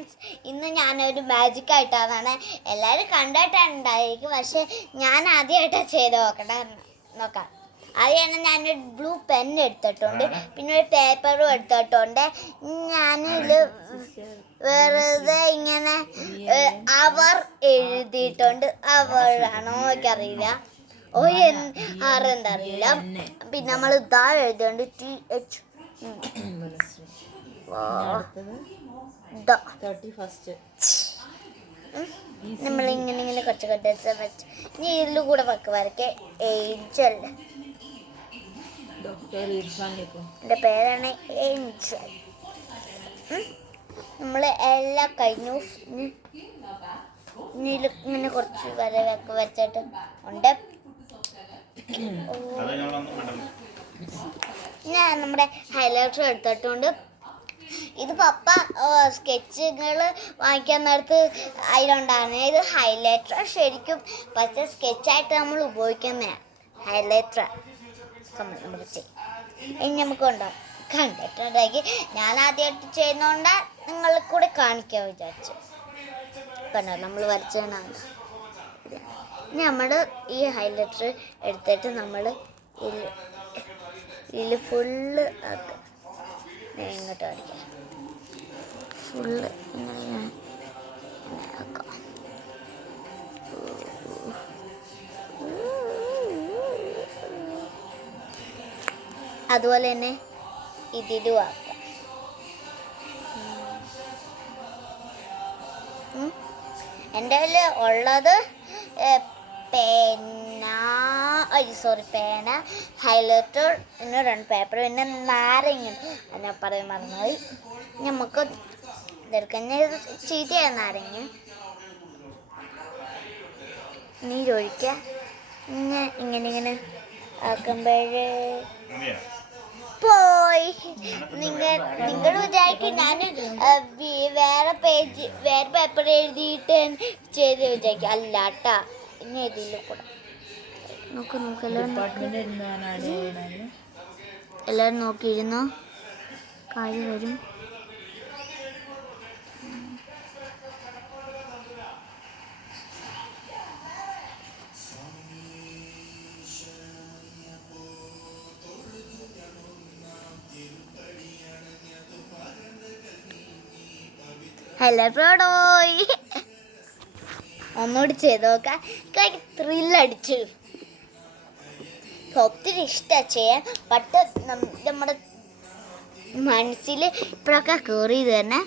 Friends, ഇന്ന് ഞാനൊരു magic ആയിട്ടാണ് എല്ലാവരും കണ്ടിട്ടുണ്ടായിരിക്കും. പക്ഷെ ഞാൻ ആദ്യമായിട്ടാണ് ചെയ്ത് നോക്കാം. ആദ്യമാണ് ഞാനൊരു ബ്ലൂ പെൻ എടുത്തിട്ടുണ്ട്, പിന്നെ ഒരു പേപ്പറും എടുത്തിട്ടുണ്ട്. ഞാനിത് വെറുതെ ഇങ്ങനെ അവർ എഴുതിയിട്ടുണ്ട്. അവരാണോ എനിക്കറിയില്ല, ആരെന്താ അറിയില്ല. പിന്നെ നമ്മൾ ഇതാ എഴുതിയുണ്ട് TH. നമ്മളിങ്ങനെ കുറച്ച് വെച്ച് ഇനി ഇതിൽ കൂടെ വരയ്ക്ക്. ഏഞ്ചൽ, എൻ്റെ പേരാണ് ഏഞ്ചൽ. നമ്മൾ എല്ലാം കഴിഞ്ഞു. ഇങ്ങനെ കുറച്ച് വരയൊക്കെ വെച്ചിട്ട് ഉണ്ട്. ഞാൻ നമ്മുടെ ഹൈലൈറ്റർ എടുത്തിട്ടുണ്ട്. ഇത് പപ്പ സ്കെച്ചുകൾ വാങ്ങിക്കാൻ നേരത്ത് അതിലുണ്ടാകുന്ന ഇത് ഹൈലൈറ്റർ. ശരിക്കും പക്ഷേ സ്കെച്ചായിട്ട് നമ്മൾ ഉപയോഗിക്കുന്നതാണ് ഹൈലൈറ്റർ. ഇനി നമുക്ക് ഉണ്ടാകും കണ്ടിട്ടുണ്ടെങ്കിൽ ഞാൻ ആദ്യമായിട്ട് ചെയ്യുന്നതുകൊണ്ട് നിങ്ങളെ കൂടെ കാണിക്കാൻ വിചാരിച്ചു. കണ്ടോ നമ്മൾ വരച്ചാണ്. നമ്മൾ ഈ ഹൈലൈറ്റർ എടുത്തിട്ട് നമ്മൾ ഇതിൽ ഫുള്ള് ആക്കുക. ഇങ്ങോട്ട് അടിക്കാം. ഫുള്ള് ഇങ്ങനെ ആക്കാം. അതുപോലെ തന്നെ ഇതിലും ആക്കാം. എൻ്റെ കയ്യിൽ ഉള്ളത് പേന, ഹൈലൈറ്റർ, പിന്നെ 2 പേപ്പർ, പിന്നെ നാരങ്ങ. ഞാൻ പറയാൻ മറന്നുപോയി. നമുക്ക് ഇതെടുക്കാൻ ചീത്തയായ നാരങ്ങ നീരൊഴിക്കുക. ഇങ്ങനെ ആക്കുമ്പോഴേ പോയി. നിങ്ങൾ വിചാരിക്കും ഞാൻ വേറെ പേപ്പർ എഴുതിയിട്ട് ചെയ്ത് വിചാരിക്കും. അല്ല കേട്ടാ, ഇനി ഇതിൽ കൂടെ നോക്ക് എല്ലാവരും നോക്കിയിരുന്നു കാര്യം വരും. ഹലോ ഫ്രോഡോയ്, ഒന്നുകൂടി ചെയ്ത് നോക്കാം. ത്രില്ലടിച്ചു. ഒത്തിരി ഇഷ്ടമാണ് ചെയ്യാൻ. പക്ഷെ നമ്മുടെ മനസ്സിൽ ഇപ്പോഴൊക്കെ കയറിയത് തന്നെ.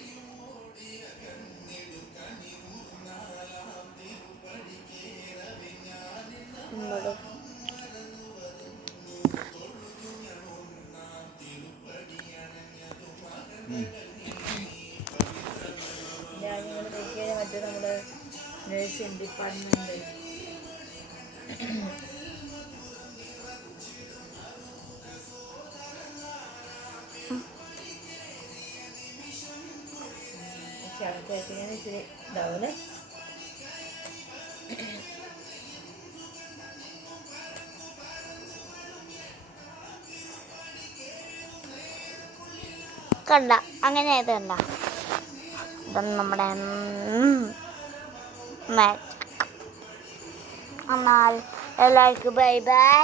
മറ്റേ നമ്മുടെ നഴ്സിംഗ് ഡിപ്പാർട്ട്മെന്റ് ഇച്ചിരി ഇതാവൂലെ. കണ്ട അങ്ങനെ ഇത് കണ്ട. ഇതൊന്നും നമ്മുടെ എന്നാൽ എല്ലാവർക്കും bye bye.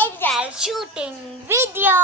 Enjoy shooting video.